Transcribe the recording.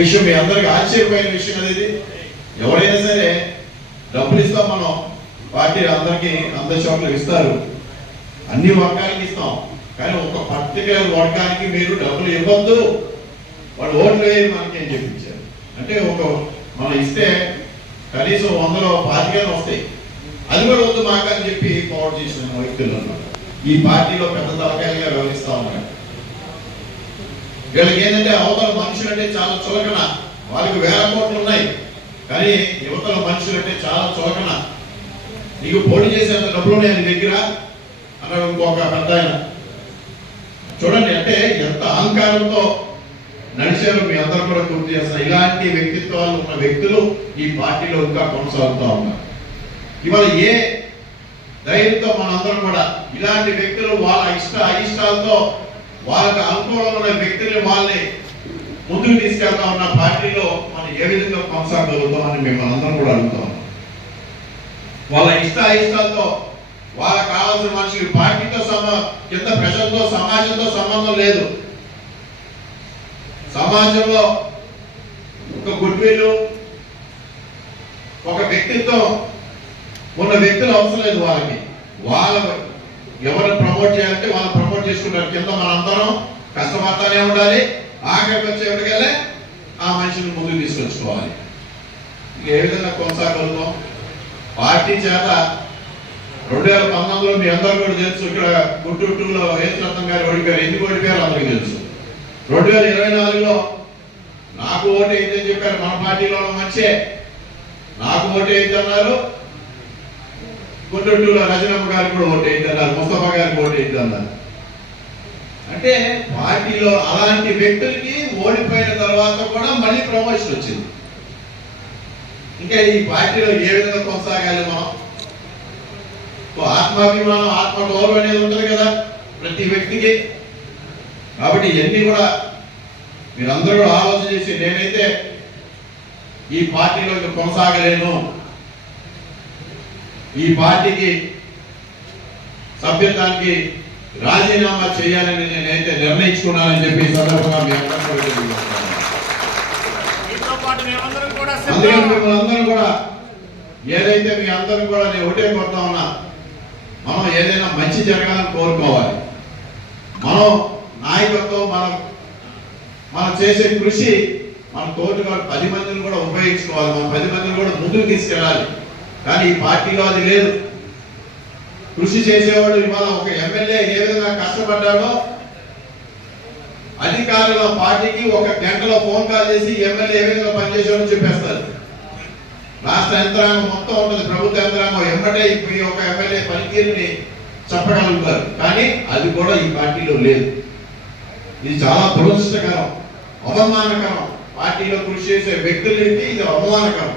విషయం, మీ అందరికీ ఆశ్చర్యపోయిన విషయం కదా ఇది. ఎవరైనా సరే డబ్బులు ఇస్తాం మనం, పార్టీ అందరికీ అందరి చోట్ల ఇస్తారు, అన్ని వర్గాలకి ఇస్తాం, కానీ ఒక పర్టికులర్ వర్గానికి మీరు డబ్బులు ఇవ్వద్దు, వాళ్ళు ఓట్లు వేయరు మనకి అని చెప్పించారు. అంటే ఒక మనం ఇస్తే కనీసం 100లో 25 వస్తాయి, అది కూడా వద్దు మాకు అని చెప్పి ఫార్వర్డ్ చేసిన వ్యక్తులు అన్నమాట. ఈ పార్టీలో పెద్ద తలకాయలుగా వ్యవహరిస్తా ఉన్నారు. వీళ్ళకి ఏంటంటే అవతల మనుషులు అంటే చాలా చులకన, వాళ్ళకి 1000 కోట్లు ఉన్నాయి, కానీ యువతల మనుషులు అంటే చాలా చులకన. నీకు పోటీ చేసేంత డబ్బులు ఉన్నాయి నీ దగ్గర అన్నాడు ఇంకొక పెద్ద ఆయన. చూడండి అంటే ఎంత అహంకారంతో నడిచారు, మీ అందరూ కూడా గుర్తు చేస్తారు. ఇలాంటి వ్యక్తిత్వాలు ఉన్న వ్యక్తులు ఈ పార్టీలో ఇంకా కొనసాగుతూ ఉన్నారు. ఇవాళ ఏ ధైర్యంతో మనందరం కూడా ఇలాంటి వ్యక్తులు వాళ్ళ అయిష్టాలతో వాళ్ళకి అనుకూలంగా ఉన్న వ్యక్తుల్ని వాళ్ళని ముందుకు తీసుకెళ్తా ఉన్న పార్టీలో మనం ఏ విధంగా కొనసాగలుగుతామని మిమ్మల్ని అందరం కూడా అడుగుతాం. వాళ్ళ అయిష్టాలతో వాళ్ళకి కావాల్సిన మనుషులు పార్టీతో కింద ప్రజలతో సమాజంతో సంబంధం లేదు. సమాజంలో ఒక గుడ్విల్ ఒక వ్యక్తిత్వం ఉన్న వ్యక్తులు అవసరం లేదు వాళ్ళకి. వాళ్ళ ఎవరిని ప్రమోట్ చేయాలంటే వాళ్ళు ప్రమోట్ చేసుకుంటారు, కింద మనందరం కష్టపడతానే ఉండాలి, ఆఖరికి వచ్చేప్పటికెళ్ళే ఆ మనిషిని ముందుకు తీసుకొచ్చుకోవాలి. ఏ విధంగా కొనసాగలుగుతాం? పార్టీ చేత 2019లో మీ అందరూ కూడా తెలుసు, ఇక్కడ గుంటూరులో ఏసురత్నం గారు ఓడిపోయారు. ఎందుకు ఓడిపోయారు అందరికీ తెలుసు. 2024లో నాకు ఓటు ఏంటని చెప్పారు, మన పార్టీలో మంచే నాకు ఓటు ఏంటన్నారు, గుంటూరులో రజనమ్మ గారికి కూడా ఓటు ఏంటన్నారు, ముస్తఫా గారికి ఓటు ఏంటన్నారు. అంటే పార్టీలో అలాంటి వ్యక్తులకి ఓడిపోయిన తర్వాత కూడా మళ్ళీ ప్రమోషన్ వచ్చింది. ఇంకా ఈ పార్టీలో ఏ విధంగా కొనసాగాలి మనం? ఆత్మాభిమానం, ఆత్మగౌరవం అనేది ఉంటుంది కదా ప్రతి వ్యక్తికి. కాబట్టి ఇవన్నీ కూడా మీరందరూ ఆలోచన చేసి, నేనైతే ఈ పార్టీలో కొనసాగలేను, ఈ పార్టీకి సభ్యత్వానికి రాజీనామా చేయాలని నేనైతే నిర్ణయించుకున్నానని చెప్పి ఈ సందర్భంగా మీ అందరూ కూడా ఏదైతే మీ అందరూ కూడా నేను ఒకటే కోరుతా ఉన్నా, మనం ఏదైనా మంచి జరగాలని కోరుకోవాలి. మనం నాయకత్వం, మనం చేసే కృషి, మన తోటి 10 మందిని కూడా ఉపయోగించుకోవాలి, మనం 10 మందిని కూడా ముందుకు తీసుకెళ్ళాలి. కానీ ఈ పార్టీలో అది లేదు. కృషి చేసేవాడు ఇవాళ ఒక ఎమ్మెల్యే ఏ విధంగా కష్టపడ్డాడో, అధికారుల పార్టీకి 1 గంటలో ఫోన్ కాల్ చేసి ఎమ్మెల్యే ఏ విధంగా పనిచేసాడో చెప్పేస్తారు. రాష్ట్ర యంత్రాంగం మొత్తం ఉంటుంది, ప్రభుత్వ యంత్రాంగం ఎమ్మటే ఈ ఒక ఎమ్మెల్యే పనితీరుని చెప్పగలుగుతారు. కానీ అది కూడా ఈ పార్టీలో లేదు. ఇది చాలా దురదృష్టకరం, అవమానకరం. పార్టీలో కృషి చేసే వ్యక్తులకి ఇది అవమానకరం.